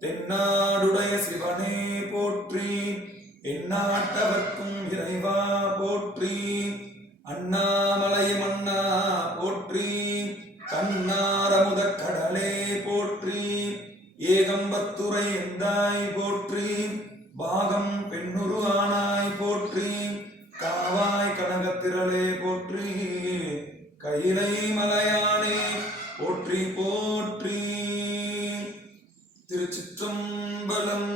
தென்னாடுடைய சிவனே போற்றி, எந்நாட்டவர்க்கும் இறைவா போற்றி, அண்ணாமலை மன்னா போற்றி, கண்ணாரமுதக் கடலே போற்றி, ஏகம்பத்துரை எந்தாய் போற்றி, பாகம் பெண்ணுரு ஆனாய் போற்றி, காவாய் கனகத்திரளே போற்றி, கைலை மலையானே போற்றி போற்றி. திருச்சிற்றம்பலம்.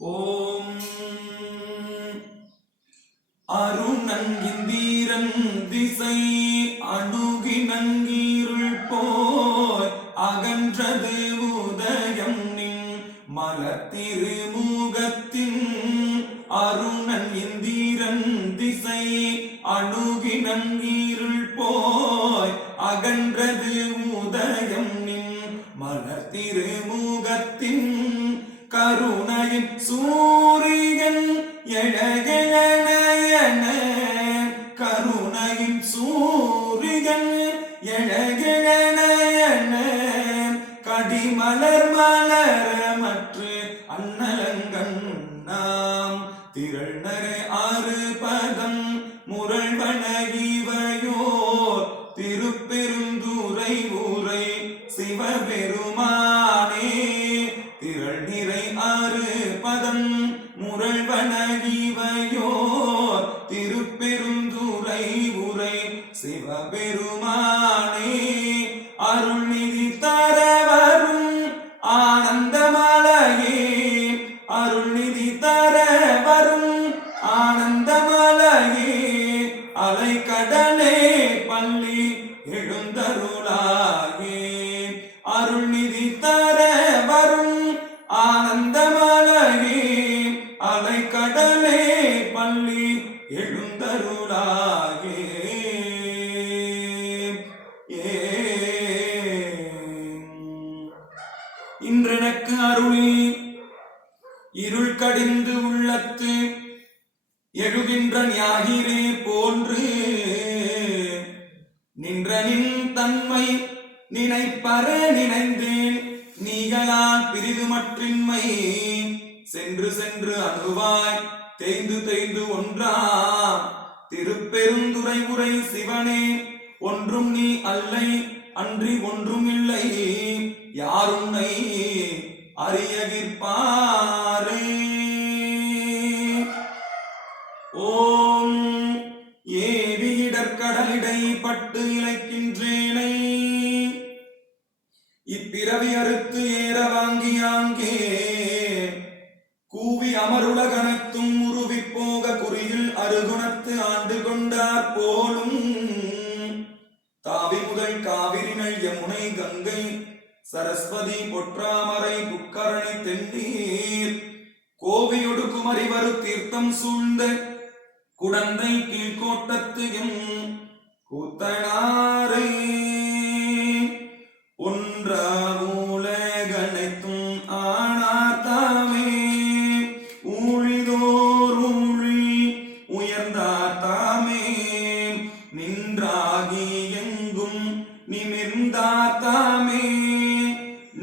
ஓம் அருணங்கிந்தீரன் திசை அணுகி நங்கீருள் போய் அகன்றது உதயம் நின் மலத்திருமுகத்தின் அருணன் இந்தீரன் திசை அணுகி நங்கீருள் போய் அகன்றது உதயம் நின் மலர்த்திருமுகத்தின் கருணையின் சூரியன் எழகெழநயன கருணையின் சூரியன் எழகெழநயன கடிமலர் மலரமற்று அன்னலங்கண் நாம் திரள்நரை ஆறு பதம் முரள்வன இவையோர் திருப்பெருந்துறை ஊரை சிவபெருமானே திரள் நிறை ஆறு பதம் முரள்வன இவையோர் திருப்பெருந்துறை ஊரை சிவபெருமானே அருள்நிதி தரவரும் ஆனந்தமலையே அருள்நிதி தரவரும் ஆனந்தமலையே அலைக்கடலே பள்ளி எழுந்தருளாயே அருள்நிதி தர வரும் ஆனந்தமலையே அலைக்கடலே பள்ளி எழுந்தருளாயே. இன்றெனக்கு அருளி இருள் கடிந்து உள்ளத்து எழுகின்ற ஞாயிறே போன்று நின்றனின் தன்மை நினைப்பற நினைந்தேன் நீகளால் பிரிதுமற்றின்மை சென்று சென்று அணுவாய் தேய்ந்து தேய்ந்து ஒன்றாம் திருப்பெருந்துறை உரை சிவனே ஒன்றும் நீ அல்லை அன்றி ஒன்றும் இல்லை யாருன்னை அறியகிற்பாரே. ஓம் ஏவியிடற்கடலிடை பட்டு இழைக்கின்றேனை இப்பிறவி அறுத்து ஏற வாங்கியாங்கே கூவி அமருலகனைத்தும் உருவி போக குறியில் அருகுணத்து ஆண்டு கொண்டார் போலும் தாவி முதல் காவிரினள் யமுனை கங்கை சரஸ்வதி பொற்றாமரை புக்கரணி தென்னீர் கோவியொடு குமரிவரு தீர்த்தம் சூழ்ந்த குடந்தை கீழ்கோட்டத்தையும் கூத்தனாரை ஒன்றாவுலகனைத்தும் ஆனார் தாமே ஊழிதோர் ஊழி உயர்ந்தார் தாமே நின்றாகி எங்கும் நிமிர்ந்தார் தாமே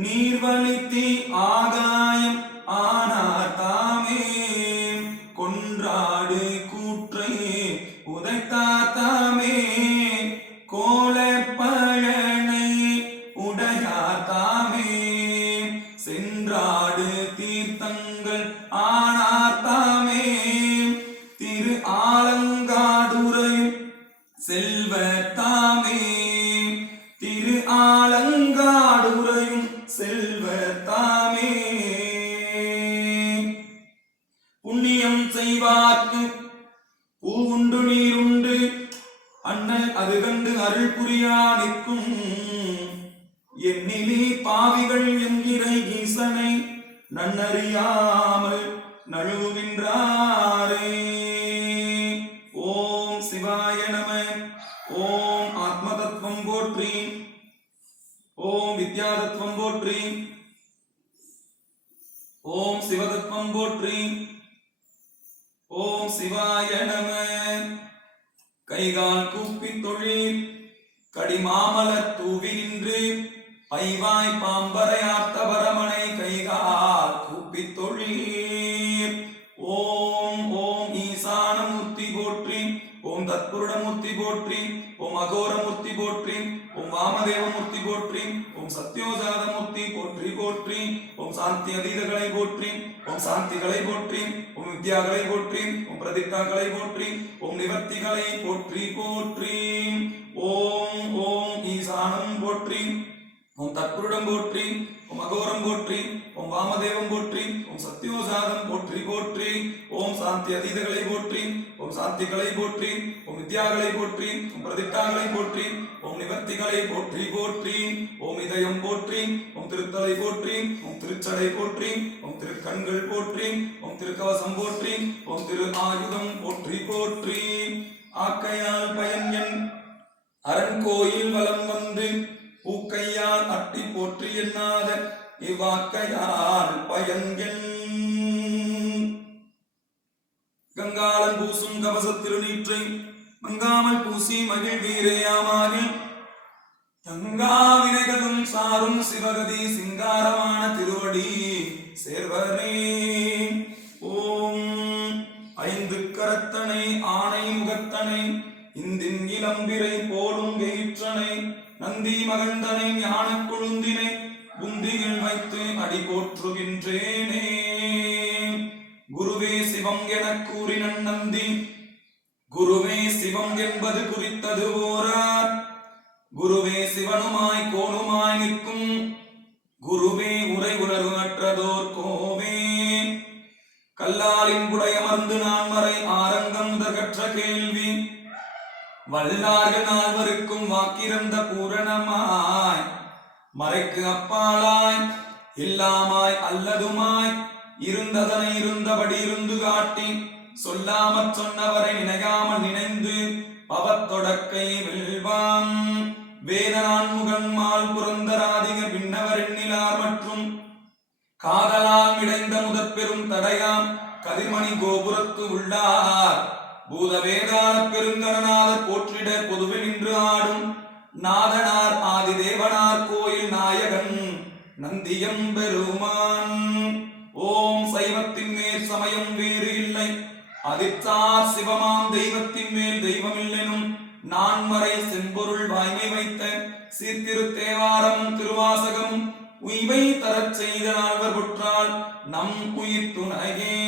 நீர்வழித்தி ஆகாயம் ஆனார் தாமே கொன்றாடு கூற்றை உதைத்தார் தாமே கோலப்பழனை உடையார் தாமே சென்றாடு தீர்த்தங்கள் ஆனார் தாமே திரு ஆலங்காடுரையும் செல்வ தாமே திரு ஆலங்காடுரையும் செல்வ தாமே புண்ணியம் செய்வார்க்கு பூவுண்டு நீருண்டு அண்ணல் அது கண்டு அருள் புரியா நிற்கும் எண்ணிலே பாவிகள் என்கிறை ஈசனை நன்னறியாமல் நழுவுகின்றாரே. ஓம் சிவாய நம. ஓம் ஆத்ம தத்துவம் போற்றி. ஓம் வித்யா தத்துவம் போற்றி. ஓம் சிவதத்துவம் போற்றி. ஓம் சிவாய நம. கைகால் கூப்பி தொழில் கடிமாமலர் தூவி நின்று பைவாய் பாம்பரையார்த்த பரமனை கைகால் கூப்பித் தொழீர். ஓம் ஓம் ஈசானமூர்த்தி போற்றி. ஓம் தத்புருடமூர்த்தி போற்றி. ஓம் அகோரமூர்த்தி போற்றி. ஓம் வாமதேவமூர்த்தி போற்றி. ஓம் சத்யோஜாதமூர்த்தி போற்றி போற்றி. ஓம் சாந்தி அதீதகளை போற்றி. ஓம் சாந்திகளை போற்றி. ஓம் வித்யாகளை போற்றி. ஓம் பிரதிஷ்டாக்களை போற்றி. ஓம் நிவர்த்திகளை போற்றி போற்றி. ஓம் ஓம் ஈசானம் போற்றி. ஓம் தற்புருடம் போற்றி. ஓம் அகோரம் போற்றி. ஓம் வாமதேவம் போற்றி. ஓம் சத்யோஜாதம் போற்றி போற்றி. ஓம் சாந்தி அதீதகளை போற்றி. ஓம் சாந்திகளை போற்றி. ஓம் வித்யாகளை போற்றி. ஓம் பிரதிஷ்டாக்களை போற்றி. ஓம் நிவர்த்திகளை போற்றி போற்றி. ஓம் இதயம் போற்றி. ஓம் திருத்தலை போற்றி. ஓம் திருச்சடை போற்றி. ஓம் திருக்கண்கள் போற்றி. ஓம் திருக்கவசம் போற்றி. ஓம் திரு ஆயுதம் போற்றி போற்றி. ஆக்கையால் பயன் என் அரண்கோயில் வலம் வந்து பூக்கையால் அட்டி போற்றி எண்ணாத இவ்வாக்கையால் பயன்கள். கங்காளன் பூசும் கவச திருநீற்றை மங்காமல் பூசி மகிழ்வீரேயாமாகில் கங்காவினைகளும் சாரும் சிவகதி சிங்காரமான திருவடி சேர்வரே. ஓம் ஐந்து கரத்தனை ஆணை முகத்தனை இந்தின் இளம்பிரை போலும் கயிற்றனை நந்தி மகந்தனை ஞான கொழுந்தினை புந்தியில் வைத்து அடி போற்றுகின்றேனே. குருவே சிவம் எனக் கூறினன் நந்தி குருவே சிவம் என்பது குறித்தது ஓரார். குருவே சிவனுமாய் கோணுமாய் நிற்கும் குருவே உரை உணர்வு அற்றதோர் கோவே. கல்லாலின் குடையமர்ந்து நான் வரை ஆரங்கம் முதற்கற்ற கேள்வி வல்லார்கள் நால்வருக்கும் வாக்கிறந்த பூரணமாய் மறைக்கு அப்பாலாய் இல்லாமாய் அல்லதுமாய் இருந்ததனை இருந்தபடி இருந்து காட்டி சொல்லாமற் சொன்னவரை நினையாமல் நினைந்து பவத்தொடக்கை வெல்வாம். வேதனான் முகன்மால் புரந்தராதிக பின்னவர் எண்ணிலார் மற்றும் காதலால் இடைந்த முதற்பெரும் தடையாம் கதிர்மணி கோபுரத்து உள்ளார். பூத வேதாள பெருங்கரநாதர் போற்றிட பொதுவே நின்று ஆடும் நாதனார் ஆதிதேவனார் கோயில் நாயகன் நந்தியம் பெருமான். ஓம் சைவத்தின் மேல் சமயம் வேறு இல்லை அதிர்த்தார் சிவமாம் தெய்வத்தின் மேல் தெய்வம் இல்லெனும் நான்மறை செம்பொருள் வாய்மை வைத்த சீர்திருத்தேவாரம் திருவாசகம் உய்வை தரச் செய்த நால்வர் புற்றால் நம் உயிர் துணையே.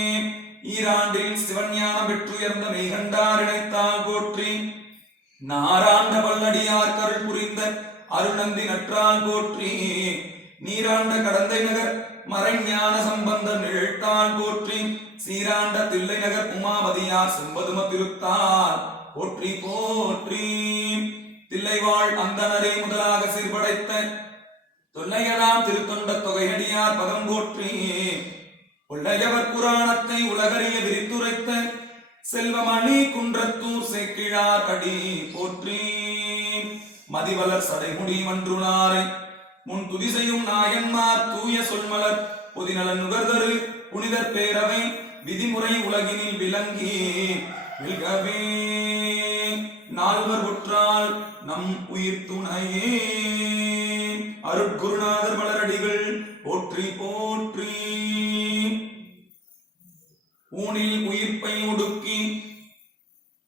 ஈராண்டில் சிவஞானம் பெற்றுயர்ந்த மெய்கண்டார் இணைத்தால் போற்றி. நாராண்ட பல்லடியார் கருள் புரிந்த அருணந்தி நற்றால் போற்றி. நீராண்ட கடந்தை நகர் மறைஞான சம்பந்த நிழழ்த்தால் போற்றி. சீராண்ட தில்லை நகர் உமாவதியார் செம்பதும திருத்தால் போற்றி போற்றி. தில்லைவாழ் அந்தனரே முதலாக சீர்படைத்த தொல்லையலாம் திருத்தொண்ட தொகையடியார் பதம் போற்றி. உள்ளையவர் புராணத்தை உலகறிய விரித்துரைத்த செல்வமணி குன்றத்தூர் சேக்கிழார் அடி போற்றி. மதிவலர் சடைமுடி மன்றுளாரை முன் துதி செய்யும் நாயன்மார் தூய சொல்மலர் பொதிநலன் நுகர்தரு புனிதர் பேரவை விதிமுறை உலகினில் விளங்கி வில்கவே. நால்வர் ஒற்றால் நம் உயிர் துணையே. அருட்குருநாதர் மலரடிகள் போற்றி போற்றி. ஊனில் உயிர்ப்பை ஒடுக்கி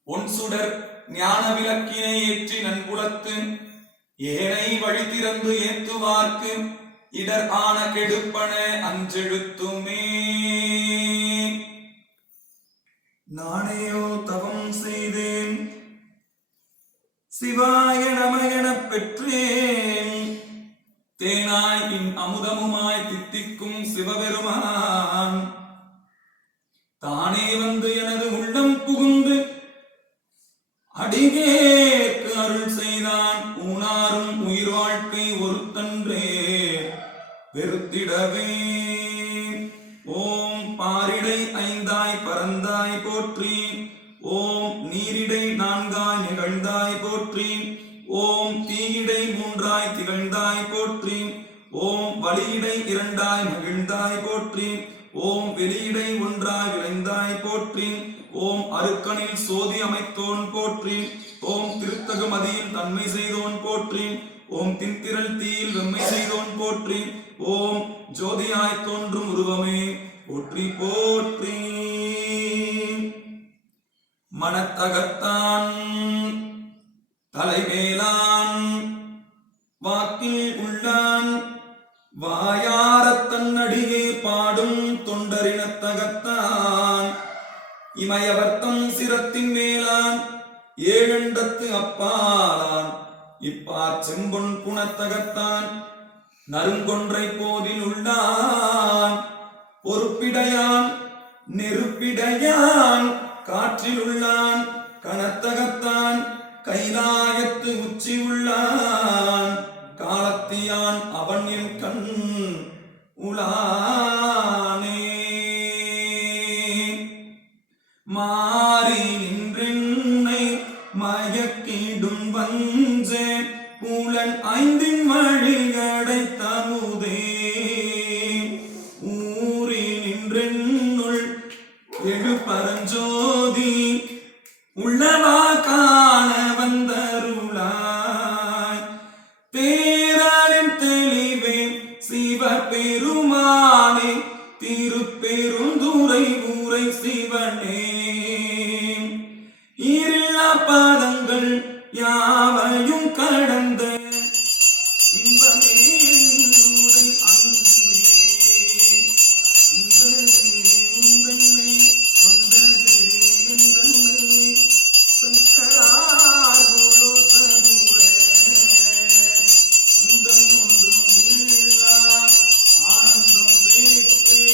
ஒன் சுடர் ஞான விளக்கினை ஏற்றி நன்புலத்து ஏனை வழி திறந்து ஏத்துவார்க்கு இடர் ஆன கெடுப்பன அஞ்செழுத்துமே. நானேயோ தவம் செய்தேன் சிவாய நம எனப் பெற்றேன். தேனாய் இன் அமுதமுமாய் தித்திக்கும் சிவபெருமான் தானே வந்து எனது உள்ளம் புகுந்து அடிகேற்கு அருள் செய்தான். ஊனாரும் உயிர் வாழ்க்கை ஒருத்தன்றே வெறுத்திடவே. ஓம் பாரிடை ஐந்தாய் பரந்தாய் போற்றி. ஓம் நீரிடை நான்காய் நிகழ்ந்தாய் போற்றி. ஓம் தீயிடை மூன்றாய் திகழ்ந்தாய் போற்றி. ஓம் வலியிடை இரண்டாய் மகிழ்ந்தாய் போற்றி. ஓம் வெளியிடை ஒன்றாய் விளைந்தாய் போற்றி. ஓம் அருக்கனில் சோதி அமைத்தோன் போற்றி. ஓம் திருத்தகு மதியில் தன்மை செய்தோன் போற்றி. ஓம் தின்திரள் தீயில் வெம்மை செய்தோன் போற்றி. ஓம் ஜோதியாய் தோன்றும் உருவமே போற்றி போற்றி. மனத்தகத்தான் தலைவேலான் வாக்கில் உள்ளான் வாயாரத் தன்னடியே பாடும் தொண்டரினத்தகத்தான் இமயவர்த்தம் சிரத்தின் மேலான் ஏழண்டத்து அப்பாலான் இப்பார் செம்பொன் புனத்தகத்தான் நறுங்கொன்றை போதில் உள்ளான் பொறுப்பிடையான் நெருப்பிடையான் காற்றில் உள்ளான் கனத்தகத்தான் கைலாயத்து உச்சி உள்ளான் காலத்தியான் அவன் என் கண் உளானே. மாறி நின்றென்னை மயக்கிடும் வஞ்சே புலன் ஐந்தின் வழிகடை தமுதே ஊறி நின்றென்னுள் எழு பரஞ்சோதி உள்ளவா காண வந்தருளாய் தேரானின் தெளிவே சிவபெருமானே திருப்பெருந்துறை ஊரை சிவனே ஈரில்லா பாதங்கள் யாவையும் கடந்த இன்பமே என்னுடை அன்பே அந்தனே உந்தன்னை கொண்டதே எந்தன்னை சங்கரார்குலோ சதுரே அந்தம் ஒன்றும் இல்லா ஆனந்தம் பெற்றே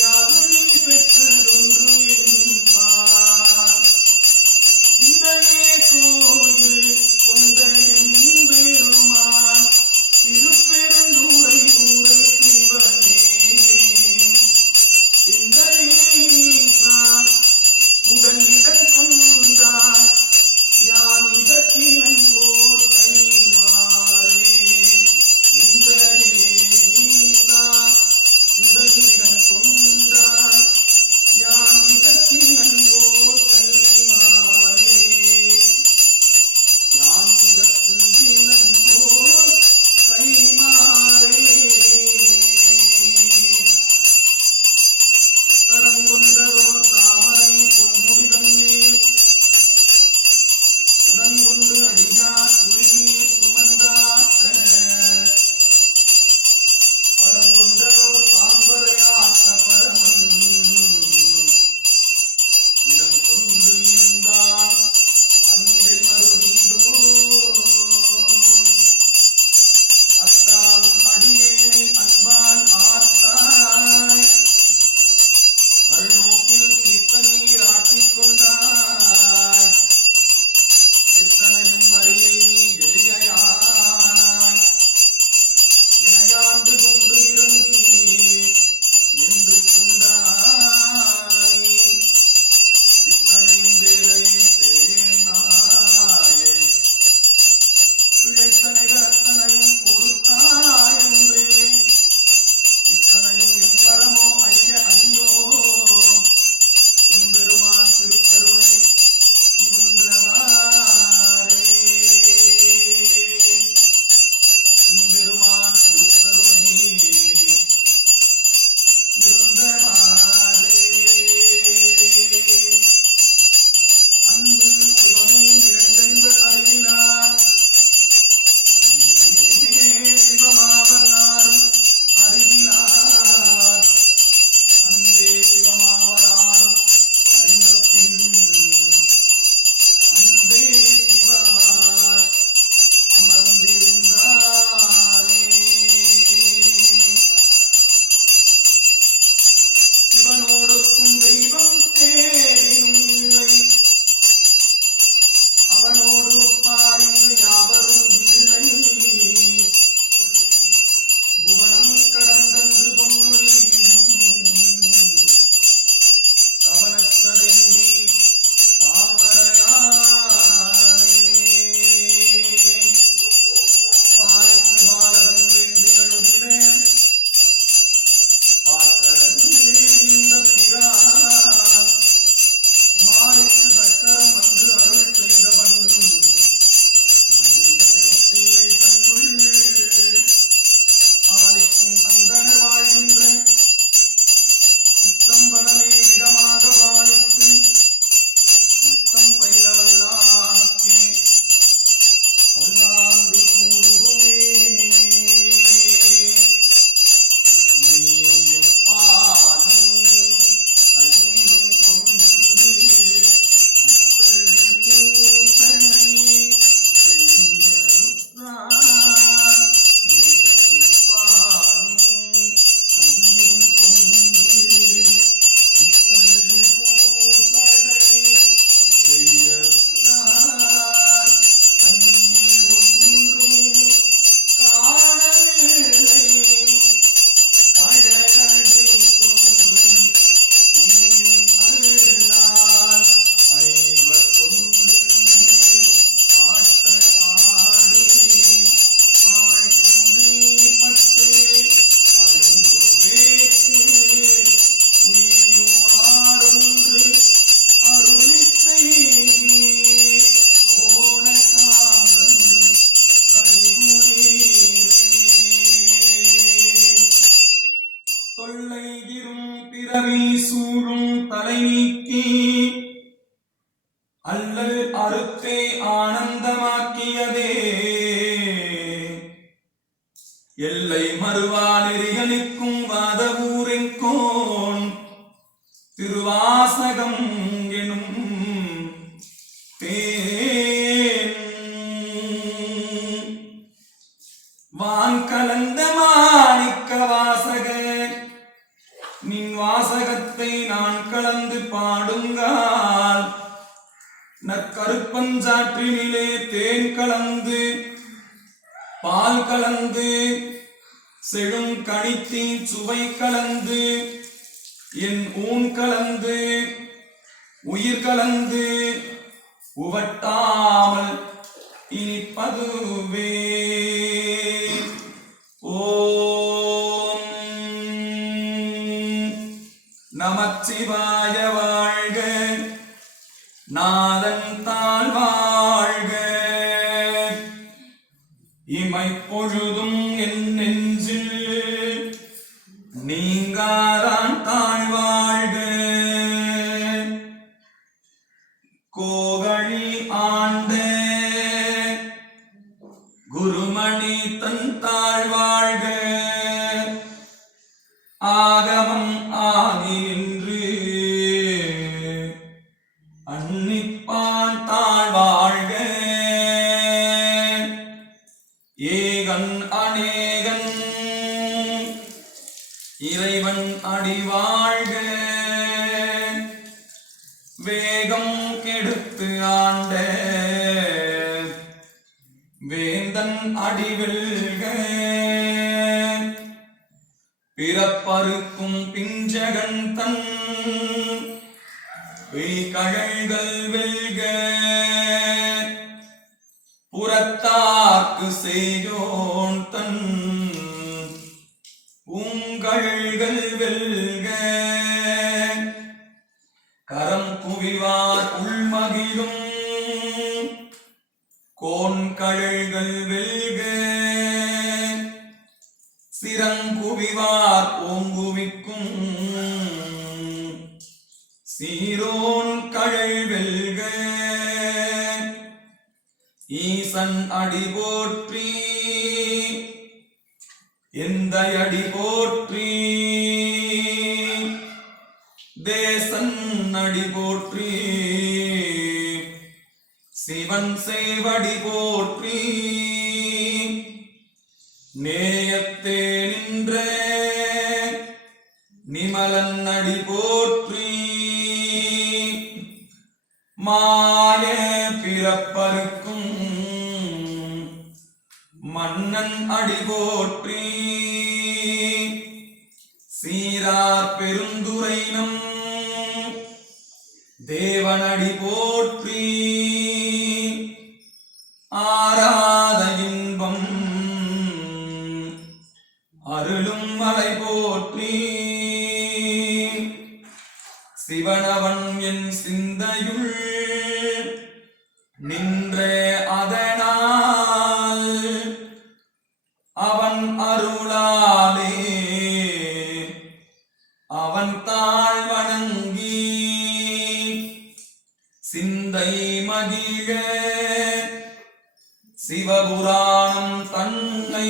யாதனி பெற்றதொன்று என்பார் சிந்தையே கோயில் கொண்ட எம்பெருமான் திருப்பெருந்துறை ஊரை சிவனே ஈசா உடனிடம் கொண்டாய் யான் இதற்கிலங்கோர் கைமாறே ஈசா உடனிடம் கொண்டாய் யான் இதற்கிலங்கோர் கைமாறே யான் இதற்கு இளங்கோர் கைமாறே தடங்கொண்டதோ தாமரை பொன்முடிதன் மேல் உடன்கொண்டு அடியார் குளிர்நீர் சுமந்தாட்ட படங்கொண்டதோ பாம்பரையாக்க பரமன் இடம் கொண்டு இருந்தான் தன்னிடை மறுதீதோ அத்தாவும் அடியேனை அன்பால் ஆத்தாய் அருள்நோக்கில் தீர்த்த நீர் ஆட்டிக் கொண்டாய் இத்தனையும் அறியில் நீ எளியானாய் எனையாண்டு கொண்டு இறங்கி என்று கொண்டாய் இத்தனையும் தேவையும் தேனாயே பிழைத்தனைகள் அத்தனையும் பொறுத்தாயன்றே இத்தனையும் எம்பரமோ ஐய ஐயோ எம்பெருமான் திருக்கருணை இருந்தவாறே எம்பெருமான் திருக்கருணை இருந்தவாறே அன்பு சிவமும் இரண்டென்பர் அறிவிலார் சிவமாவதாரும் அறிவிலார் அன்பே சிவமாவதாரும் அறிந்த பின் அன்பே சிவமாய் அமர்ந்திருந்தாரே சிவனோடுக்கும் தெய்வம் தேடினும் இல்லை அவனோடு ஒப்பாரிந்து அந்தனர் வாழ்கின்ற சிற்றம்பலமே இடமாக பாலித்து நத்தம் பயிலவல்லானுக்கே பல்லாண்டு கூறுகுமே. நீயும் பாலும் தயிரும் கொண்டு முத்தல் பூசனை செய்யலுற்றார். நீயும் பாலும் தயிரும் கொண்டு முத்தல் பூசனை செய்யலுற்றார். கையில் ஒன்றும் காணவில்லை கழலடி தொண்டு உயிரும் அல்லால் ஐவர் கொண்டு ஆட்ட ஆடி ஆழ்துணி பட்டு அழுந்துவேற்று உய்யுமாறொன்று அருளிச் செய்தி ஓணக்காந்தன் கைகுளீரே. தொல்லையிரும் பிறவி சூழும் தலை நீக்கி அல்லல் அறுத்தே ஆனந்தமாக்கியதே. எல்லை மறுவா நெறிகளுக்கும் வாதவூரெங்கோன் திருவாசகம் எனும் தேன் வான் கலந்த மாணிக்க வாசக நின் வாசகத்தை நான் கலந்து பாடுங்கால் நற்கருப்பஞ்சாற்றினிலே தேன் கலந்து பால் கலந்து செழும் கணித்தின் சுவை கலந்து என் ஊன் கலந்து உயிர் கலந்து உவட்டாமல் இனிப்பதுவே. ஓம் நமச்சிவாய வாழ்க, நாதன் தாழ் வாழ்க, இமைப்பொழுதும் என் நெஞ்சில் நீங்காதான் தாழ் வாழ்க. கோகழி ஆண்ட குருமணி தன் தாழ் வாழ்க, ஆகமம் ஆகி நின்று அன்னிப்பான் தாழ் வாழ்க. ஏகன் அநேகன் இறைவன் அடி வாழ்க, வேகம் கெடுத்து ஆண்ட வேந்தன் அடி வெல்க. பிறப்பறுக்கும் பிஞ்சகன் தன் கழல்கள் வெல்க. புறத்தார்க்கு செய்யோன் தன் பூங்கழல்கள் வெல்க. கரம் குவிவார் உள்மகிழும் கோன்கழல்கள் வெல்க. சிறங்குவிவார் ஓங்குவிக்கும் சீரோன் கழல் வெல்க. ஈசன் அடி போற்றி எந்த அடி போற்றி, தேசன் அடி போற்றி சிவன் சேவடி போற்றி. நேயத்தே நின்ற நிமலன் அடி போற்றி, மாய பிறப்பறுக்கும் மன்னன் அடி போற்றி. சீரார் பெருந்துரைனம் தேவனடி போற்றி. ஆராத இன்பம் அருளும் மலை போற்றி. சிவனவன் என் சிந்தையுள் நின்ற அதனால் அவ அவன் அருளாலே அவன் தாழ் வணங்கி சிந்தை மகிழ சிவபுராணம் தன்னை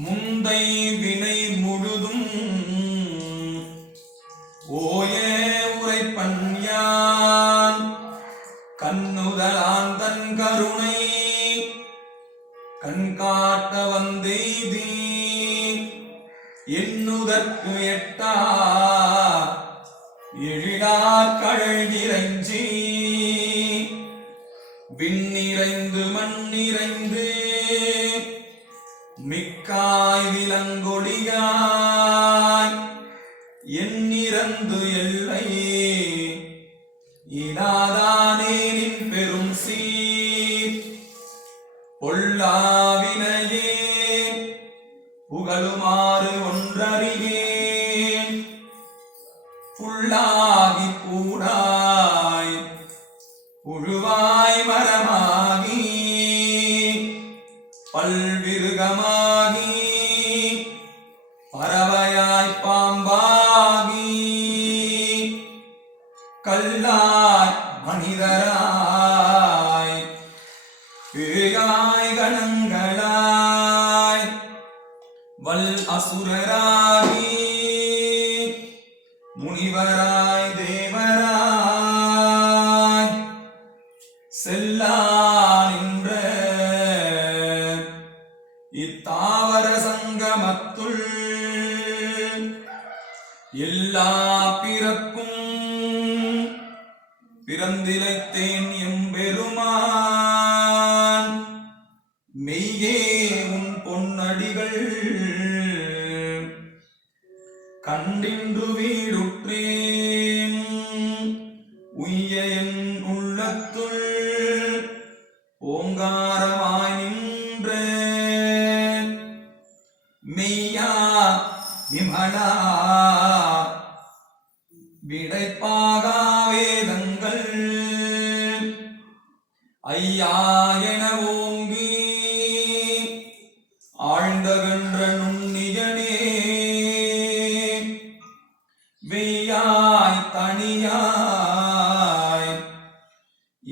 முந்தை வினை முழுதும் ஓய உரைப்பன் யான் கண்ணுதலான் தன் கருணை கண்காட்ட வந்தெய்தி எண்ணுதற்கு எட்டா எழிலார் கழல்நிறைஞ்சி விண்ணிறைந்து மண்ணிறைந்து மிக்காய் விலங்கொழியாய் எண்ணிறந்து எல்லை இலாதானேனின் பெரும் சீர் பொல்லாவினையே புகழுமாறு ஒன்றறியேன் புல்லாகி பூடாய் புழுவாய் மரமாகி பல்விருகமாகி பறவையாய் பாம்பாகி கல்லாய் மனிதராய் பேயாய் கணங்களாய் வல் அசுரராகி முனிவராய் தேவராய் செல்லா நின்ற இத்தாவர சங்கமத்துள் எல்லா பிறப்பும் பிறந்திலைத்தேன் எம்பெருமான் மெய்யே உன் பொன்னடிகள் கண்டின்று வீடுற்றேன் உய்ய என் உள்ளத்துள் ஓங்காரமாய் நின்ற மெய்யா விமலா விடைப்பாகா வேதங்கள் ஐயா என ஓங்கி ஆழ்ந்தகன்ற நுண்ணியனே வெய்யாய் தனியாய்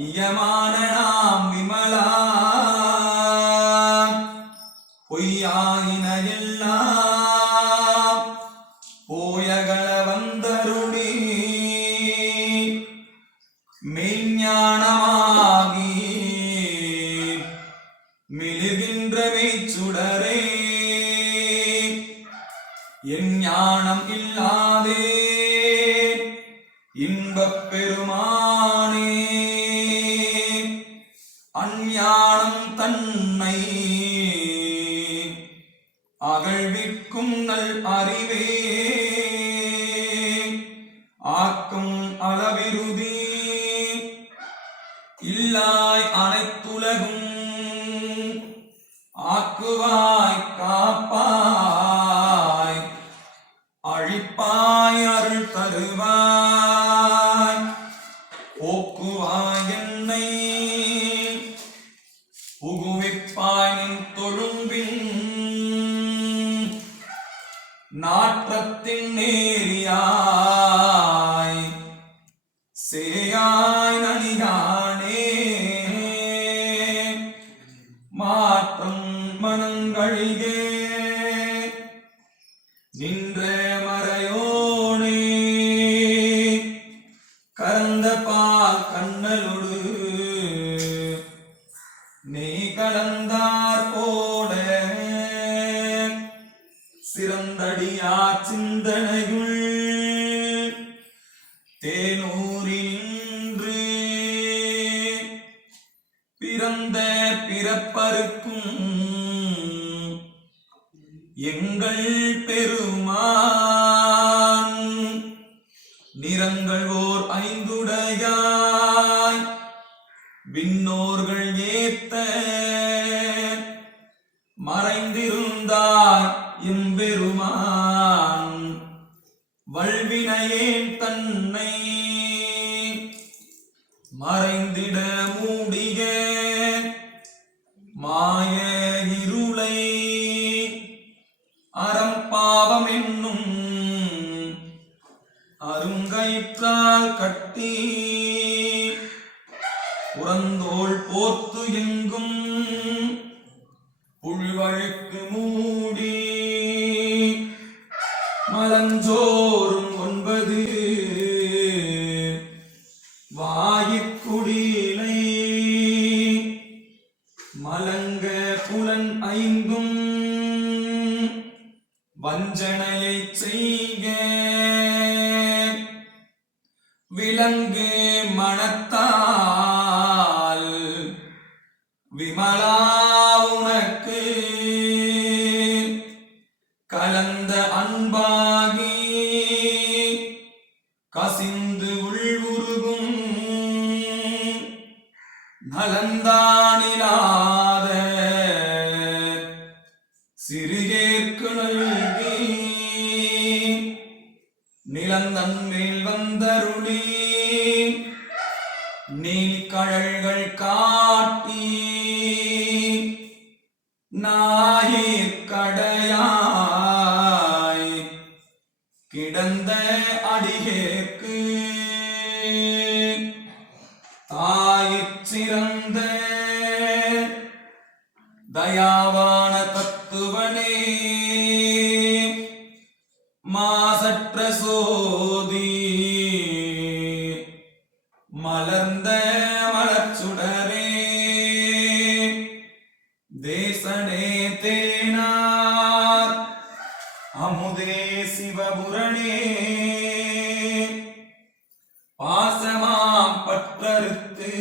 இயமான நாம் விமலா பொய்யாயின எல்லாம் போயகள வந்தருளி மெய்ஞானமாகி மிளிர்கின்ற மெய்ச்சுடரே என் ஞானம் இல்லாதே இன்பப் பெருமானே அஞ்ஞானம் தன்னை அகழ்விக்கும் நல் அறிவே ஆக்கும் அளவிருதி இல்லாய் அனைத்துலகும் ஆக்குவாய் காப்பாய் அழிப்பாய் அருள் தருவாய் போக்குவாய் என்னை புகுவிப்பாய் நின் தொழும்பின் நாற்றத்தின் நேரியாய் சேயாய் நனியானே மாற்றம் மனங்கழிகே நின்ற மறையோனே கரந்த பால் கண்ணலொடு நீ கலந்தார் போல சிறந்தடியார் சிந்தனையுள் தேனூரின்று பிறந்த பிறப்பருக்கும் எங்கள் பெருமான் நிறங்கள் ஓர் ஐந்துடையாய் விண்ணோர்கள் ஏத்த மறைந்திருந்தாய் எம்பெருமான் வல்வினையேன் தன்னை மறைந்திட மூடிய மாய இருள அழுக்கு மூடி மலஞ்சோறும் 9 வாயிற்குடிலை மலங்க புலன் 5 வஞ்சனையைச் செய்க விலங்கு மனத்தால் விமலா உனக்கு கலந்த அன்பாகி கசிந்து உள்வுருகும் நலந்தானிலாத சிறியேற்கு நல்கி நிலந்தன் மேல் வந்தருளி நீழ்கழல்கள் காட்டி நாயிற்கடையாய் கிடந்த அடியேற்கு தாயிற் சிறந்த தயாவான தத்துவனே மாசற்ற சோதி மலர்ந்த மலர்ச்சுடரே தேசனே தேனார் அமுதே சிவபுரணே பாசமாம் பற்றறுத்து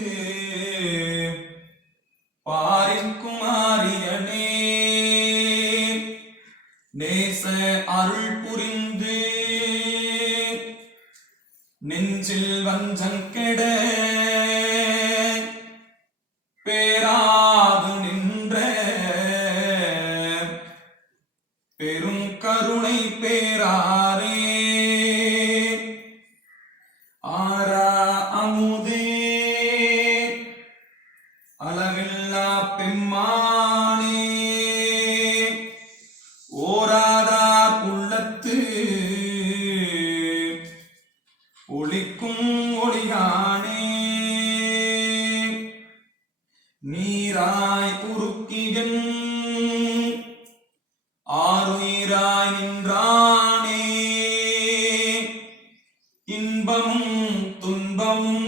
பாரிக்குமாரியனே நேச அருள் புரிந்து நெஞ்சில் வஞ்சங்கெட பேராது நின்ற பெரும் கருணை பேராரே ஆரா அமுதே அளவில்லா பெம்மானே ஓராதார் உள்ளத்து ஒளிக்கும் ஒளியானே நீராய் உருக்கியன் ஆருயிராய் நின்றானே இன்பமும் துன்பமும்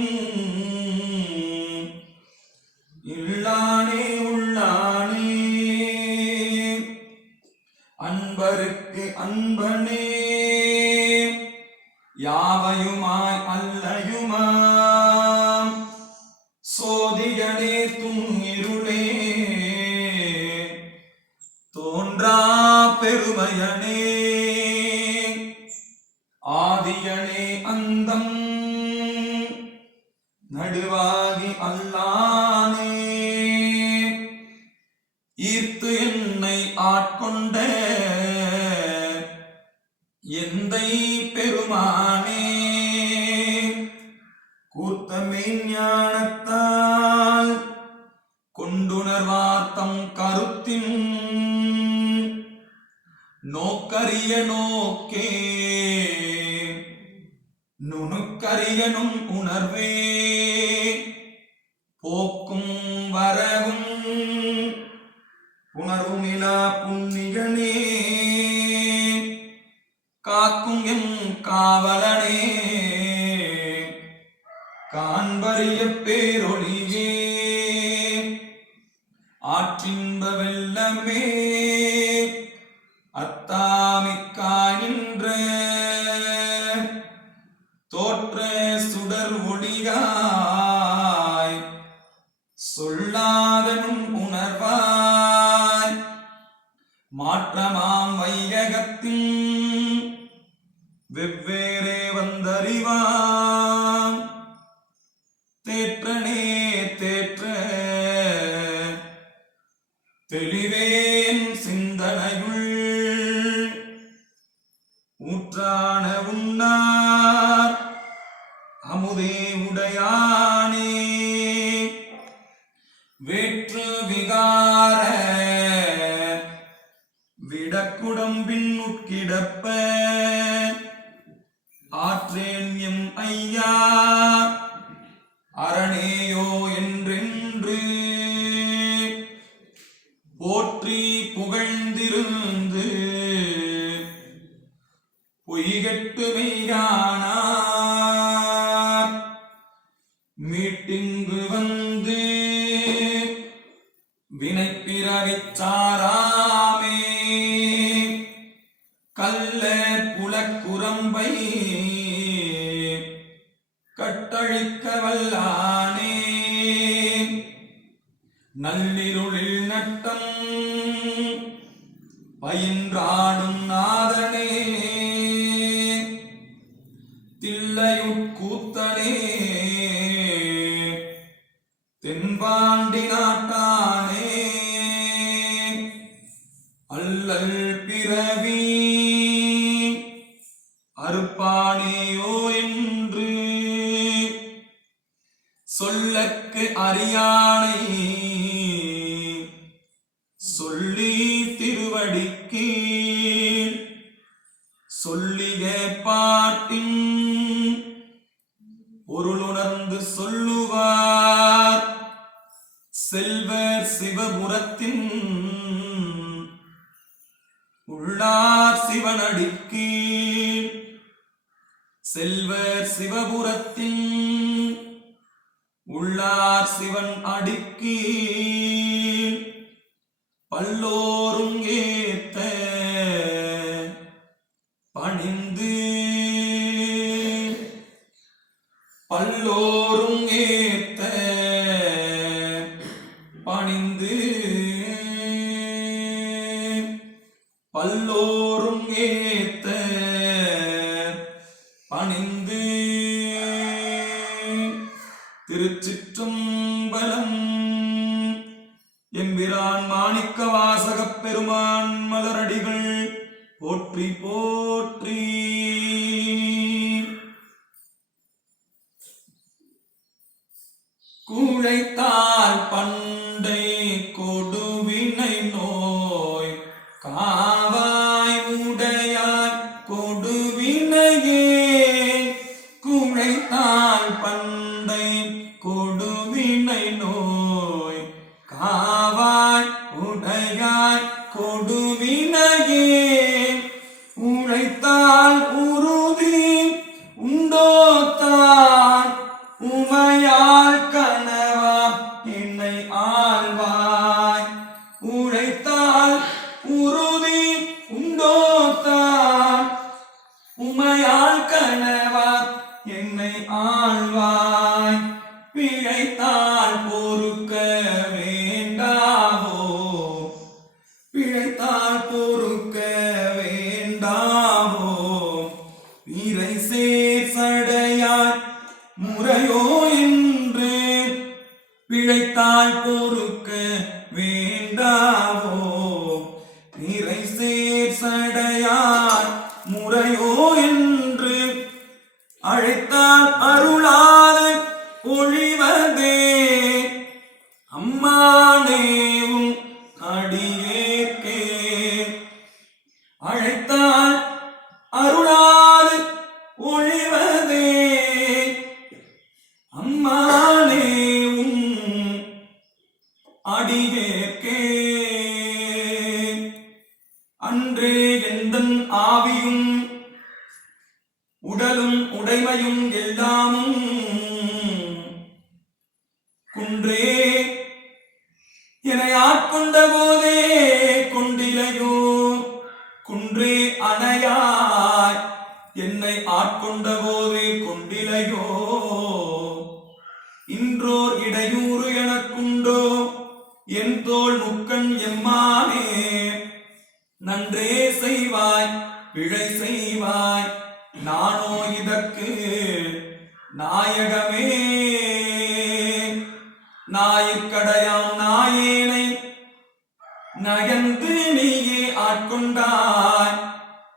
இல்லானே உள்ளானே அன்பருக்கு அன்பனே யாவையுமாய் அல்லையுமாம் சோதிகனே துங்கிருளே தோன்றா பெருமையனே ஆதியனே அந்தம் நடுவாகி அல்லானே ஈர்த்து என்னை ஆட்கொண்ட எந்தை பெருமானே கூர்த்தமே ஞானத்தால் கொண்டுணர்வார்த்தம் கருத்தின் நோக்கரிய நோக்கே நுணுக்கரியனும் உணர்வே போக்கும் வரவும் உணர்வுமிலா புண்ணியனே காக்கும் எம் காவலனே காண்பரிய பேரொளியே ஆற்றின்ப வெள்ளமே அத்தாமிக்காய் நின்ற தோற்ற சுடர் ஒளியாய் சொல்லாதனும் உணர்வாய் மாற்றமாம் வையகத்தின் வெவ்வேறே வந்தறிவாம் தேற்றனே தேற்ற தெளிவேன் சிந்தனையுள் ஊற்றான உன்னார் அமுதே உடையானே வேற்று விகார விடக்குடம்பின் உட்கிடப்ப ஆற்றேன் எம் ஐயா அரணேயோ என்றென்று போற்றி புகழ் மகிழ்ந்திருந்து பொய்கட்டு மெய்யானார் மீட்டிங்கு வந்து வினைப்பிறவிச் சாராமே கல்ல புலக்குரம்பை கட்டழிக்க வல்லானே நள்ளிருளில் நட்டம் பயின்றாடும் நாதனே தில்லையுட்கூத்தனே தென்பாண்டி நாட்டானே அல்லல் பிறவி அறுப்பானேயோ என்று சொல்லக்கு அறியானை சொல்லி திருவடிக்கு சொல்லிய பாட்டின் பொருளுணர்ந்து சொல்லுவார் செல்வர் சிவபுரத்தின் உள்ளார் சிவனடிக்கு செல்வர் சிவபுரத்தின் உள்ளார் சிவன் அடிக்கு பல்லோரும் ஏத்த பணிந்து பல்லோரும் ஏத்த பணிந்து பல்லோரும் ஏத்த பணிந்து திருச்சிற்றம்பலம். எம்பிரான் மாணிக்க வாசகப் பெருமான் மலரடிகள் போற்றி போற்றி. கூழைத்தால் பண்டை கொடுவினை நோய் காவாய் உடையாய் கொடுவினையே கூழைத்தால் பண்டை கொடுவினை நோய் காவாய் உடையாய் கொடுவினையே உழைத்தால் உறுதி உண்டோத்தான் உமையால் கனவா என்னை ஆழ்வாய் உழைத்தால் உறுதி உண்டோத்தான் உமையால் கனவா என்னை ஆழ்வாய் பிழைத்தால் பொறுக்க வேண்டாவோ பிழைத்தால் பொறுக்க வேண்டாவோ வீரை சேர் சடையாய் முறையோ என்று பிழைத்தால் பொறுக்க வேண்டாவோ வீரை சேர் சடையாய் முறையோ என்று அழைத்தால் அருளாது ஒழிவதே அம்மானேவும் அடியேற்கே அழைத்தால் அருளாது ஒழிவதே அம்மானேவும் அடியேற்கே அன்றே எந்தன் ஆவியும் உடலும் உடைமையும் எல்லாமும் குன்றே என ஆட்கொண்ட போதே கொண்டிலையோ குன்றே அணையாய் என்னை ஆட்கொண்ட போதே கொண்டிலையோ இன்றோர் இடையூறு எனக்குண்டோ என் தோள் முக்கண் எம்மானே நன்றே செய்வாய் பிழை செய்வாய் நானோ இதற்கு நாயகமே நாயிற்கடையாம் நாயேனை நயந்து நீயே ஆட்கொண்டாய்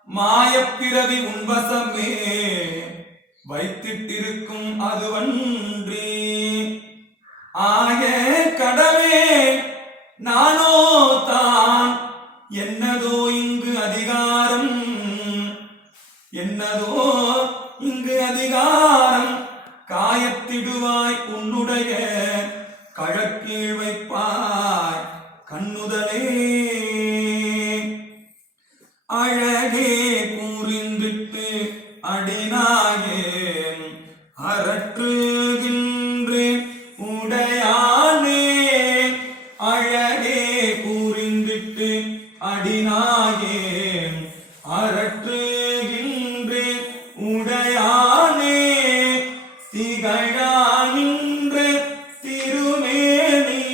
மாயப்பிறவி உன்வசமே வைத்திட்டிருக்கும் அதுவன்றி ஆய கடவே நானோ தான் என்னதோ இங்கு அதிகாரம் என்னதோ இங்கு அதிகாரம் காயத்திடுவாய் உன்னுடைய கழக்கீழ் வைப்பாய் கண்ணுதலே அழகே கூறிந்திட்டு அடிநாயேன் அரற்றுகின்றேன் உடையானே. அழகே கூறிந்திட்டு அடிநாயேன் அரற்றுகின்றேன் உடையானே. திகழானின்ற திருமேனி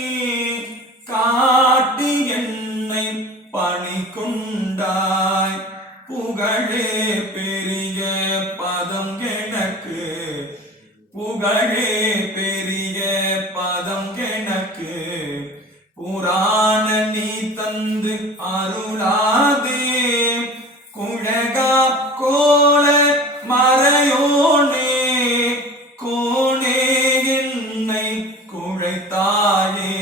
காட்டி என்னை பணி கொண்டாய். புகழே பெரிய பதம் எனக்கு, புகழே பெரிய பதம் எனக்கு. புராண நீ தந்து அருளாதே குழகா கோல மறையோனே. கோனே என்னை குழைத்தாயே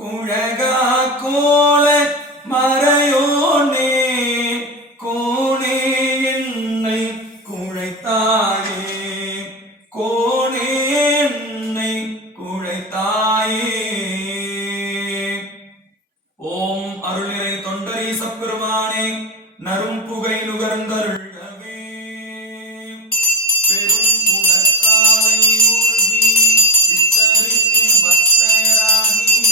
குழகா கோல மறையோனே. கோனே என்னை குழைத்தாயே கோனே என்னை குழைத்தாயே. ஓம் அருளினை தொண்டரீச பெருமானே நரும் புகை நுகர்ந்தருளவே. பெரும் புலக்காலை மூழ்கி பித்தருக்கு பக்தராகி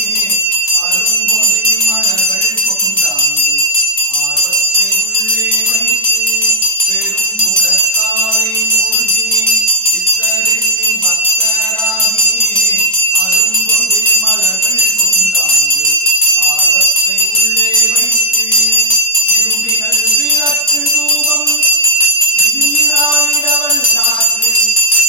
அரும்பொடி மலர்கள் கொண்டாந்து ஆர்வத்தை உள்ளே வைத்து. பெரும் புலக்காலை மூழ்கி பித்தருக்கு பக்தராகி அரும்பொடி மலர்கள் கொண்டாந்து ஆர்வத்தை உள்ளே வைத்து. விரும்பினல் விளக்கு தூபம் விதியினாலிடவல் நாக்கு.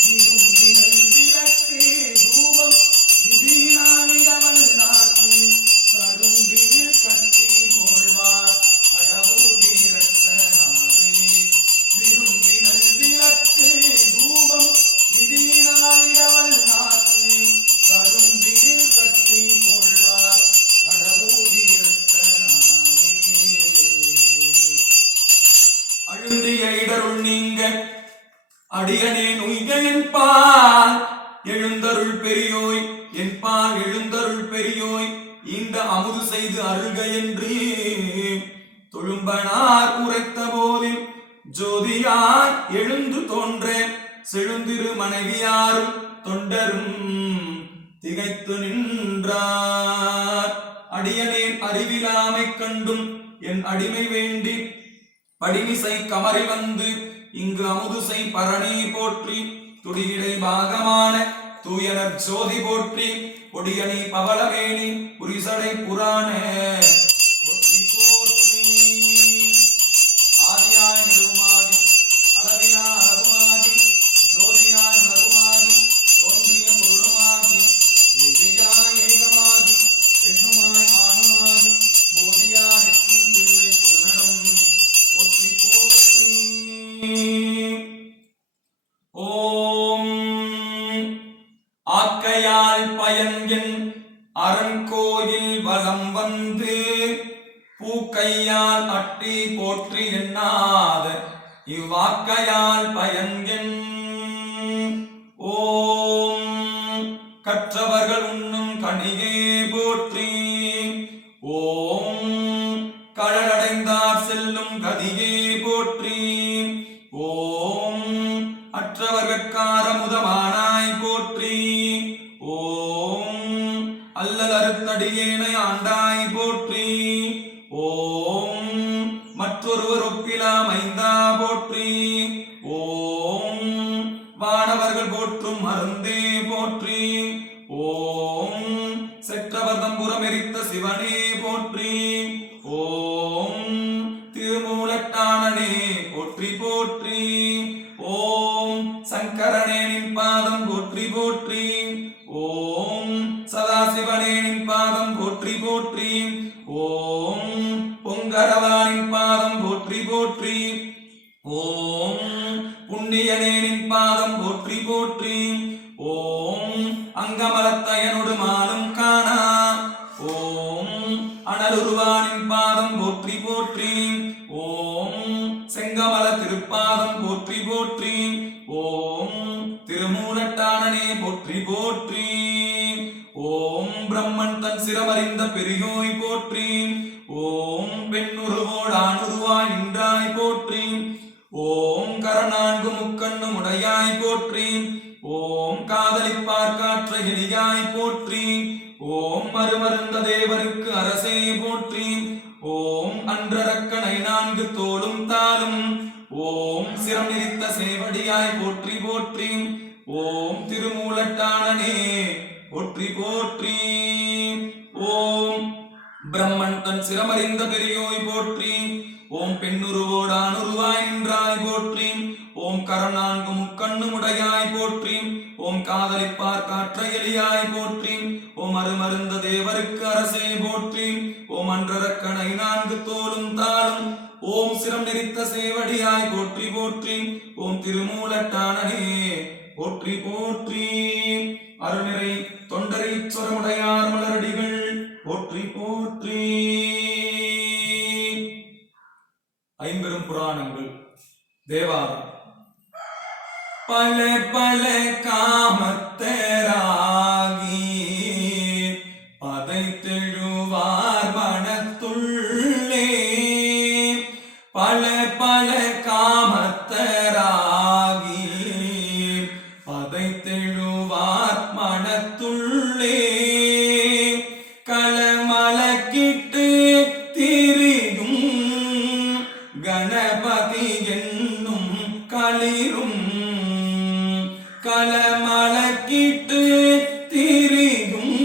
விரும்பினல் விளக்கு தூபம் விதியினாலிடவல் நாக்கு. கரும்பினில் கட்டி போழ்வார் கடவுள் வீரத்தனாரே. விரும்பினல் விளக்கு தூபம் விதியினாலிடவல் நாக்கு. கரும்பினில் கட்டி போழ்வார் கடவுள் வீரத்தனாரே. அழுந்திய இடருள் நீங்க அடியனேன் உய்க என்பார். எழுந்தருள் பெரியோய் என்பார் எழுந்தருள் பெரியோய். இந்த அமுது செய்து அருள்க என்று தொழும்பனார் உரைத்த போதில் ஜோதியாய் எழுந்து தோன்ற செழுந்திரு மனைவியாரும் தொண்டரும் திகைத்து நின்றார். அடியனேன் அறிவிலாமை கண்டும் என் அடிமை வேண்டி படிமிசை கமறி வந்து இங்கு அமுதுசை பரணி போற்றி. துடியிடை பாகமான தூயனர் ஜோதி போற்றி. கொடியணி பவளவேணி புரிசடை புராண போற்றி போற்றி. ஆதியாய் நிறுமாதி அளவினா அளவுமாதி ஜோதியாய் உணருமாதி தோன்றிய பொருளுமாதி தேவியாய் ஏகமாதி பெண்ணுமாய் ஆணுமாதி போதியா நிற்கும் பிள்ளை பொருளிடம் போற்றி போற்றி. ஓம் ஆக்கையால் பயன்கின் அரண்கோயில் வலம் வந்து பூக்கையால் அட்டி போற்றி எண்ணாத இவ்வாக்கையால் பயன்கின். ஓம் கற்றவர்கள் உண்ணும் கனியே போற்றி. ஓம் கழலடைந்தார் செல்லும் கதியே போற்றி. ஓம் அற்றவர்கட்கார முதமானாய் போற்றி. ஓம் அல்லல் அறுத்தடியேனை ஆண்டாய் போற்றி. ஓம் மற்றொருவர் ஒப்பிலா மைந்தா போற்றி. ஓம் வானவர்கள் போற்றும் மருந்தே போற்றி. ஓம் செற்றவர் தம்புரம் எரித்த சிவனே போற்றி. ஓம் திருமூலட்டானனே போற்றி போற்றி. ஓம் சங்கரனே நின் பாதம் போற்றி போற்றி. ஓம் சதாசிவனே நின் பாதம் போற்றி போற்றி. ஓம் பொங்கரவானின் பாதம் போற்றி போற்றி. ஓம் புண்ணியனே நின் பாதம் போற்றி போற்றி. ஓம் அங்கமலத்தயனொடு மாலும் காணா. ஓம் அனலுருவானின் பாதம் போற்றி போற்றி. ஓம் செங்கமல திருப்பாதம் போற்றி போற்றி. ஓம் திருமூலட்டானனே போற்றி போற்றி. ஓம் பிரம்மன் தன் சிரமறிந்த பெரியோய் போற்றி. ஓம் பெண்ணுருவோடு ஆணுருவாய் அன்றரக்கனை நான்கு தோளும் தாளும் ஓம் சிரம் நிறித்த சேவடியாய் போற்றி போற்றி ஓம் திருமூலட்டானனே போற்றி போற்றி ஓம் பிரம்மன் தன் சிரமறிந்த பெரியோய் போற்றி ஓம் பெண்ணுருவோடான் உருவாய் நின்றாய் போற்றி ஓம் கரநான்கு முக்கண்ணும் உடையாய் போற்றி ஓம் காதலிப்பார் காற்ற எலியாய் போற்றி ஓம் அருமருந்த தேவருக்கு அரசே போற்றி ஓம் அன்றரக்கனை நான்கு தோளும் தாளும் ஓம் சிரம் நெறித்த சேவடியாய் போற்றி போற்றி ஓம் திருமூலட்டானனே போற்றி போற்றி அருள்நிறை தொண்டரீஸ்வரமுடையார் மலரடிகள் போற்றி போற்றி. ஐம்பெரும் புராணங்கள் தேவாரம். பல பல காமத்தராகி பதைத்தெழுவார் மனத்துள்ளே பல பல காமத்தராகி பதைத்தெழுவார் மனத்துள்ளே களமலக்கிட்டு திரியும் கணபதி என்னும் களிரும் களமலக்கிட்டு திரியும்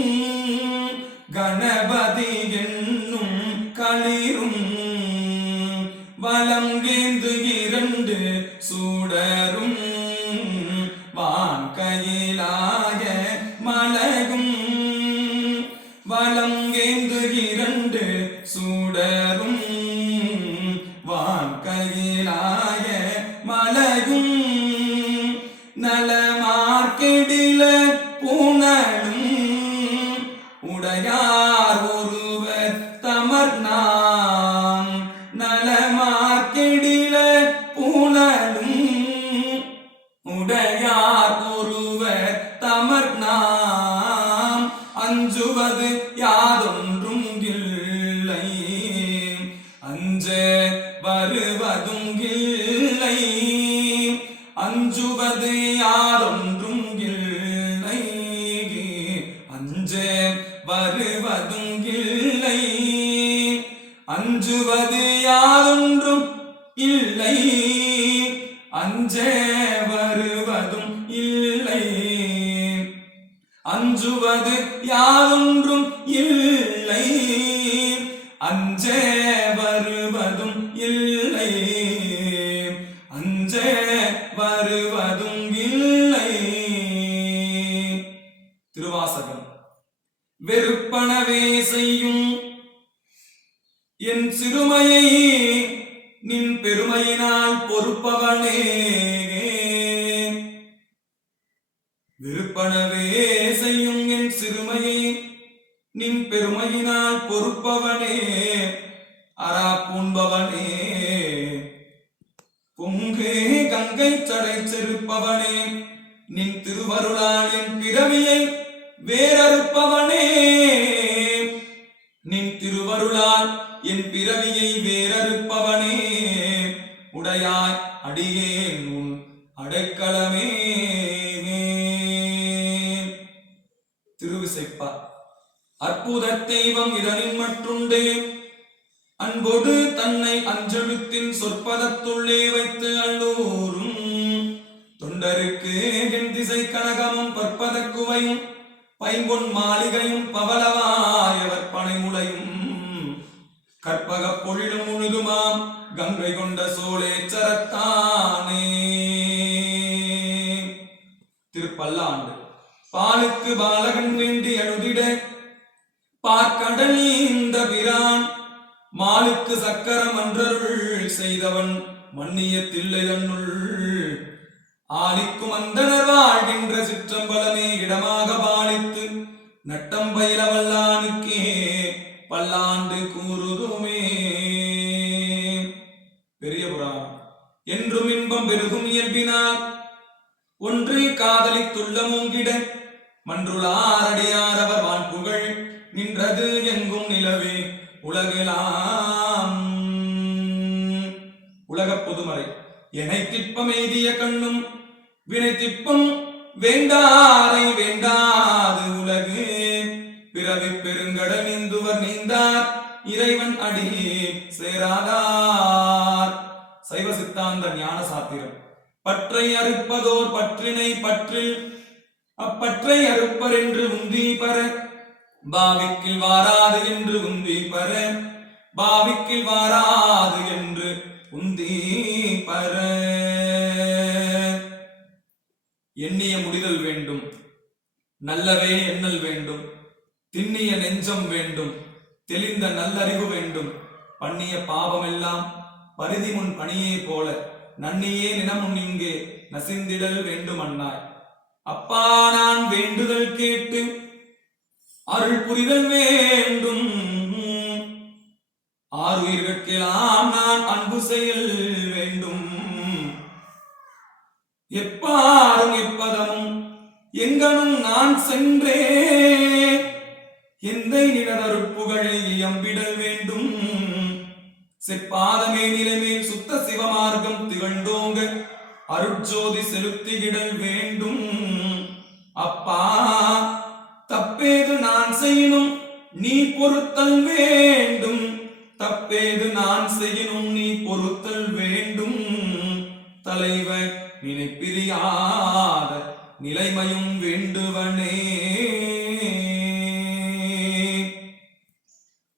கணபதி என்னும் களிரும் வலங்கேந்து இரண்டு சூடரும் வான்கையிலாய மலகும் வலங்கேந்து இரண்டு சூடரும் வான்கையிலாய மலகும் நலமார்க்கெடில புனலும் உடையார் ஒருவர் தமர் நாம் நலமார்க்கெடில புனலும் உடையார் ஒருவர் தமர் நாம் அஞ்சுவது யாதொன்றும் இல்லை அஞ்ச வருவதும் இல்லை அஞ்சுவது யாரொன்றும் இல்லை அஞ்ச வருவதும் இல்லை அஞ்சுவது யாரொன்றும் இல்லை அஞ்ச வருவதும் இல்லை அஞ்சுவது யாரொன்றும் இல்லை அஞ்ச வருவதும் இல்லை அஞ்ச வருவதும் இல்லை. திருவாசகம். வெறுப்பனவே செய்யும் என் சிறுமையை நின் பெருமையினால் பொறுப்பவனே வெறுப்பனவே செய்யும் என் சிறுமையை நின் பெருமையினால் பொறுப்பவனே அரா பூண்பவனே பொங்கு கங்கை சடை செருப்பவனே நின் திருவருளால் என் பிறவியை வேறறுப்பவனே நின் திருவருளால் என் பிறவியை வேறறுப்பவனே உடையாய் அடியேன் உன் அடைக்கலமே. திருவிசைப்பா. அற்புத தெய்வம் இதனின் மற்றுண்டே அன்போடு தன்னை அஞ்செழுத்தின் சொற்பதத்துள்ளே வைத்து அல்லூரும் தொண்டருக்கு என் திசை கனகமும் பற்பத குவையும் பைம்பொன் மாளிகையும் பவளவாயவர் பனைமுளையும் கற்பக பொழிலும் முழுதுமாம் கங்கை கொண்ட சோழேச்சரத்தானே. திருப்பல்லாண்டு. பாலுக்கு பாலகன் வேண்டி அழுதிட பார்க்கடல் இந்த பிரான் மாலுக்கு சக்கரம் அன்றருள் செய்தவன் மன்னிய தில்லை தன்னுள் ஆலிக்கும் அந்தனர் வாழ்கின்ற சிற்றம்பலமே இடமாக பாலித்து நட்டம் பயில வல்லானுக்கே பல்லாண்டு கூறுதுமே. பெரிய புராணம். என்றும் இன்பம் பெருகும் இயல்பினார் ஒன்று காதலித்துள்ள மூங்கிட மன்றுளாரடியார் அவர் வான்புகழ் நின்றது எங்கும் நிலவே உலகெலாம். உலகப் பொதுமறை. எனை திப்பம் எய்திய கண்ணும் வினை திப்பம் வேண்டாரை வேண்டாது உலகு பிறவி பெருங்கடல் நீந்துவர் நீந்தார் இறைவன் அடி சேராதார். சைவ சித்தாந்த ஞான சாத்திரம். பற்றை அறுப்பதோர் பற்றினை பற்றில் அப்பற்றை அறுப்பர் என்று உந்தி பர பாவிக்கில் வாராது என்று உந்தி பர பாவிக்கில் வாராது என்று உந்தி பர. எண்ணிய முடிதல் வேண்டும், நல்லவே எண்ணல் வேண்டும், திண்ணிய நெஞ்சம் வேண்டும், தெளிந்த நல்லறிவு வேண்டும். பண்ணிய பாவமெல்லாம் பரிதி முன் பணியே போல நன்னியே நினமுன் இங்கே நசிந்திடல் வேண்டும் அண்ணாய். அப்பா நான் வேண்டுதல் கேட்டு அருள் புரிதல் வேண்டும். ஆறுயிர்கட்கெல்லாம் நான் அன்பு செயல் வேண்டும். எப்பாரும் எப்பதமும் எங்கனும் நான் சென்றே எந்தை நினதருட்புகழை இயம்பிடல் வேண்டும். செப்பாதமே நிலைமேல் சுத்த சிவமார்க்கம் திகழ்ந்தோங்க அருட்ஜோதி செலுத்திகிடல் வேண்டும். அப்பா தப்பேது நான் செய்யணும் நீ பொறுத்தல் வேண்டும். தப்பேது நான் செய்யணும் நீ பொறுத்தல் வேண்டும். தலைவர் நினைப்பிரியாத நிலைமையும் வேண்டுவனே.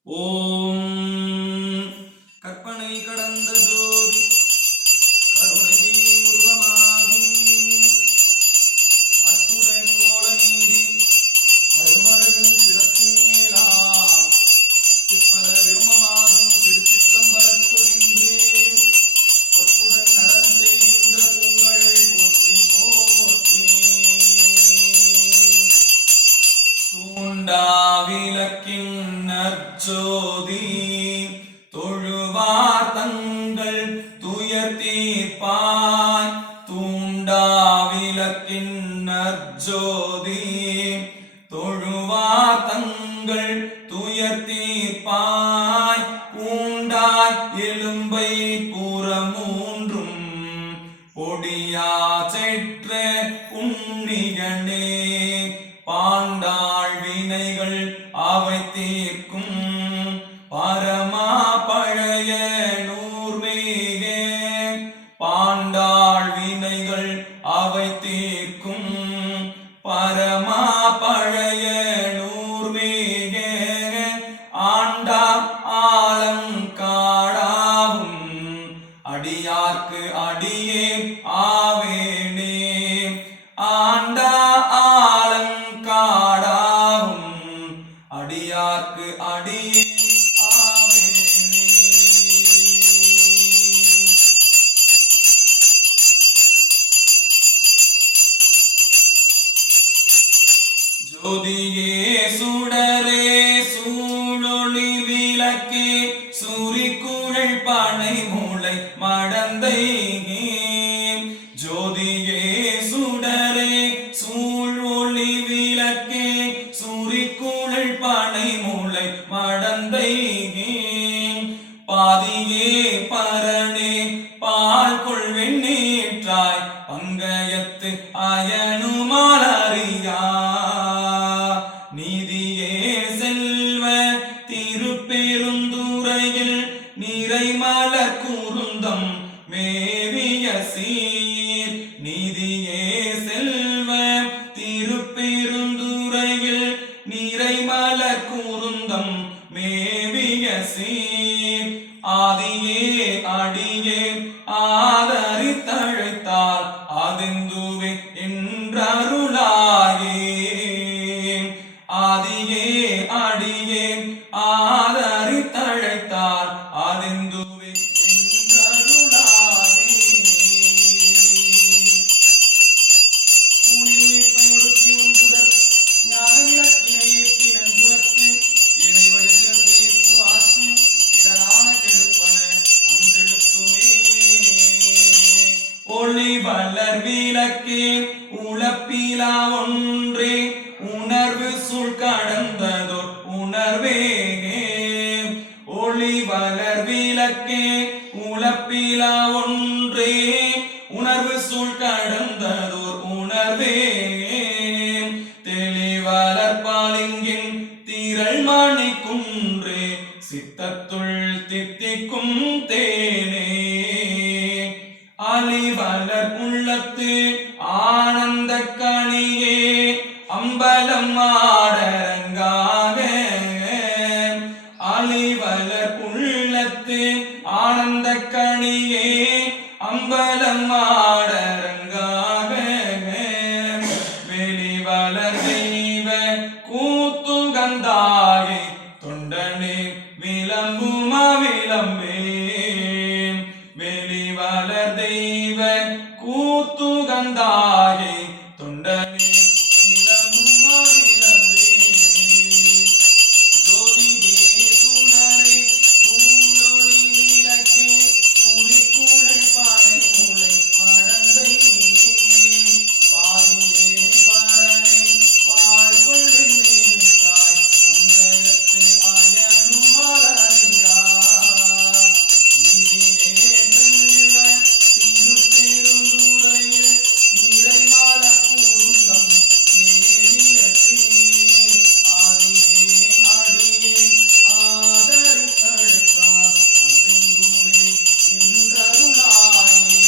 ஓம் கற்பனை கடந்த ஜோதி கருணையே உருவமாகி அற்புத கோல நீடி மறுமறையும் சிறப்பின் மேலாம் சிற்பர விருமமாகும் திருச்சிற்றம்பலத்தொழின்றே பொற்புடன் நடன் செய்கின்ற பூங்கழை போற்றி போற்றி. தூண்டாவிலக்கின் நற்சோதி தொழுவார் தங்கள் துயர் தீர்ப்பாய். தூண்டாவிலக்கின் நற்சோதி தொழுவார் தங்கள் துயர் தீர்ப்பாய். பூண்டாய் எலும்பை புறமூன்றும் பொடியா செற்ற புண்ணியனே. பாண்டாள் வினைகள் அவை தீர்க்கும் பரமா பழைய நூர்மேகே. பாண்டாள் வினைகள் அவை தீர்க்கும் பரமா பழைய நூர்மேகே. ஆண்டா ஆலங்காடாவும் அடியார்க்கு அடியே ஆவேனே. ஆண்டா ஆலங்காடாவும் அடியார்க்கு அடியே ஆவேனே. ஜோதியே சுடரே சூழொளி விளக்கே சூரிக்குழல் பனை மூளை மடந்தை. ஜோதியே சுடரே சூழொளி விளக்கே சூரிக்குழல் பனை மூளை மடந்தை. பாதியே பரணே பால் கொள்வெண் நீற்றாய் பங்கயத்து அயனுமாலறியா. நீதியே செல்வ திருப்பெருந்துறையில் நிறைமல கூறுந்தம் மேவிய சீர். நீதியே செல்வ திருப்பெருந்துறையில் நிறைமல கூறுந்தம் மேவிய சீர். ஆதியே அடியே ஆதரித்தழைத்தால் ஆதிந்துவே என்றருளாயே. ஆதியே அடியே ஆதரித்தழைத்தால் ஆதிந்துவே என்றருளாயே. ஊனில் வீர்ப்பையொடுக்கி ஒன்றுடர் ஞான விளக்கினை ஏற்றி நன்புலத்து இறைவழி திறந்து ஈர்த்து ஆற்று இடரான கெடுப்பன அன்றெடுத்துமே. ஒளி வளர் விளக்கே உளப்பிலா ஒன்றே உணர்வு சூழ் கடந்ததோர் உணர்வே. ஒளி வளர் விளக்கே உளப்பிலா ஒன்றே உணர்வு சூழ் கடந்ததோர் உணர்வே. தெளிவளர் பாலிங்கின் திரள் மணி குன்றே சித்தத்துள் தித்திக்கும் அலிவலர் உள்ளத்து ஆனந்த கணியே அம்பலம் ஆடரங்காக அலிவலர் உள்ளத்து ஆனந்த கணியே அம்பலம் ஆடரங்காக வெளிவலர் தெய்வ கூத்துகந்தாகி தொண்டனே விளம்புமா விளம்பே வெளிவலர் தெய்வ கூத்துகந்தாகி தொண்டனே விளம்புமா விளம்பே ஜோதியே சுடரே சூடொளி விளக்கே துடிக்குழல் பானை மூளை மடந்தை பாதியே பரனே பால் கொள்ளை மேற்றாய் அங்கயத்து அயனுமலறியா நிதியே செல்வ திருப்பெருந்துறையில் நிறைமலர் கூறுந்தம் நேரியட்டே ஆதியே அடியே ஆதரித்தழுத்தார் அதெங்குவே என்றருளாயே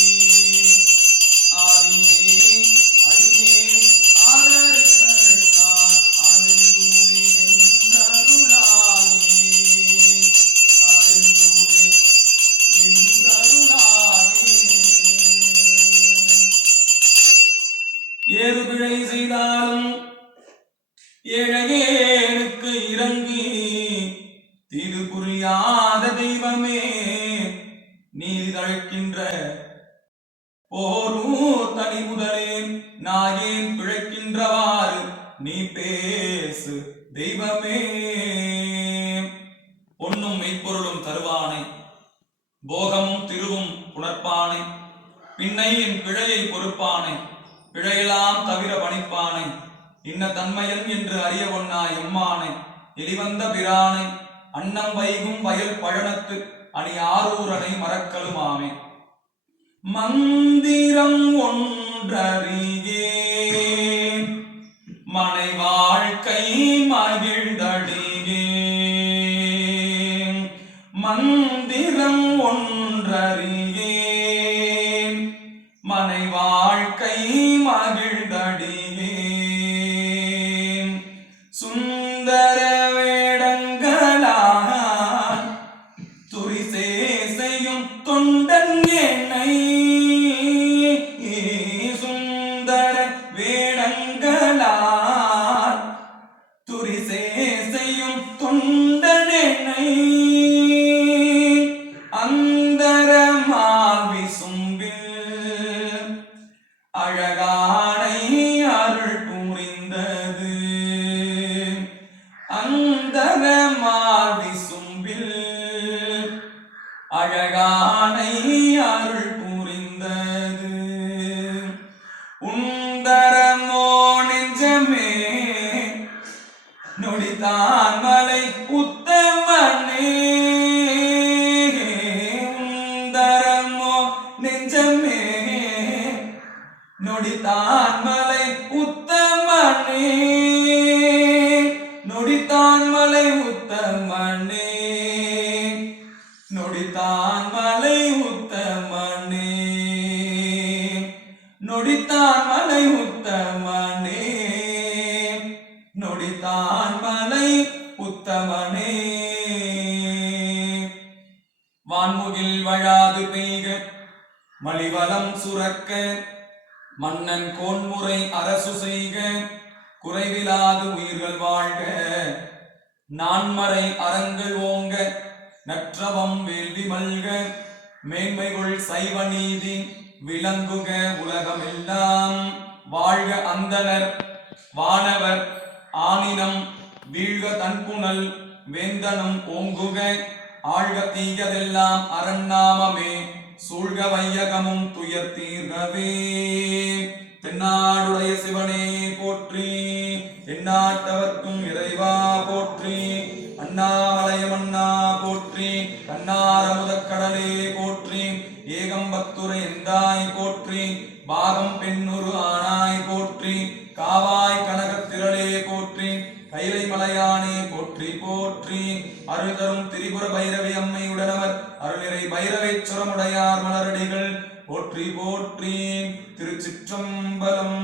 ஆதியே அடியே ஆதரித்தழுத்தார் அதெங்குவே என்றருளாயே அதெங்குவே என்றருளாயே ஏறு பிழை செய்தாலும் ஏழையேனுக்கு இறங்கி தீது புரியாத தெய்வமே நீதி தழைக்கின்ற போரூர் தனி முதலே நாயேன் பிழைக்கின்றவாறு நீ பேசு தெய்வமே பொன்னும் மெய்ப்பொருளும் தருவானை போகமும் திருவும் புணர்ப்பானை பின்னை என் பிழையை பொறுப்பானை பிழையெல்லாம் தவிர பணிப்பானை இன்ன தன்மையன் என்று அறிய ஒண்ணா எம்மானை எளிவந்த பிரானை அன்னம் வைகும் வயல் பழனத்து அணி ஆரூரனை மறக்கலுமாமே மந்திரம் ஒன்றறியே மனை வாழ்க்கை மகிழ்ந்தடியே மந்திரம் ஒன்றறியே மனை வாழ்க்கை மகிழ்ந்தடியே சுந்தர வேடங்களான் துரிசே செய்யும் தொண்டன் என்னை சுந்தர வேடங்களான் துரிசே செய்யும் தொண்டன் என்னை அந்தரமால் விசும்பில் அழகானை அருள் புரிந்தது அந்தரமால் விசும்பில் அழகானை அருள் புரிந்தது உந்தரமோ நெஞ்சமே நொடித்தான் மலை உத்தமனே உந்தரமோ நெஞ்சமே நொடித்தான் மலை உத்தமனே நொடித்தான் மலை உத்தமனே நொடித்தான் மலை உத்தமனே நொடித்தான் மலை உத்தமனே நொடித்தான் மலை உத்தமனே வான்முகில் வழாது பெய்க மலிவலம் சுரக்க மன்னன் கோன்முறை அரசு செய்க குறைவிலாது உயிர்கள் வாழ்க நான்மறை அறங்கள் ஓங்க நற்றவம் வேள்வி மல்க மேன்மைகள் சைவ நீதி விளங்குக உலகமெல்லாம் வாழ்க அந்தனர் வானவர் ஆனினம் வீழ்க தன்புணல் வேந்தனும் ஓங்குக ஆழ்க தீயதெல்லாம் அரண்நாமமே சூழ்க வையகமும் துயர் தீர்கவே தென்னாடுடைய சிவனே போற்றி எந்நாட்டவர்க்கும் இறைவா போற்றி அண்ணாமலையமண்ணா போற்றி கண்ணாரமுதக் கடலே போற்றி ஏகம்பத்துரை எந்தாய் போற்றி பாகம் பெண்ணுரு ஆனாய் போற்றி காவாய் கனகத்திரளே போற்றி கைலை மலையானே போற்றி போற்றி அருள் தரும் திரிபுர பைரவி அம்மை உடனவர் அருளிறை பைரவே திருவேச்சரமுடையார் மலரடிகள் போற்றி போற்றி. திருச்சிற்றம்பலம்.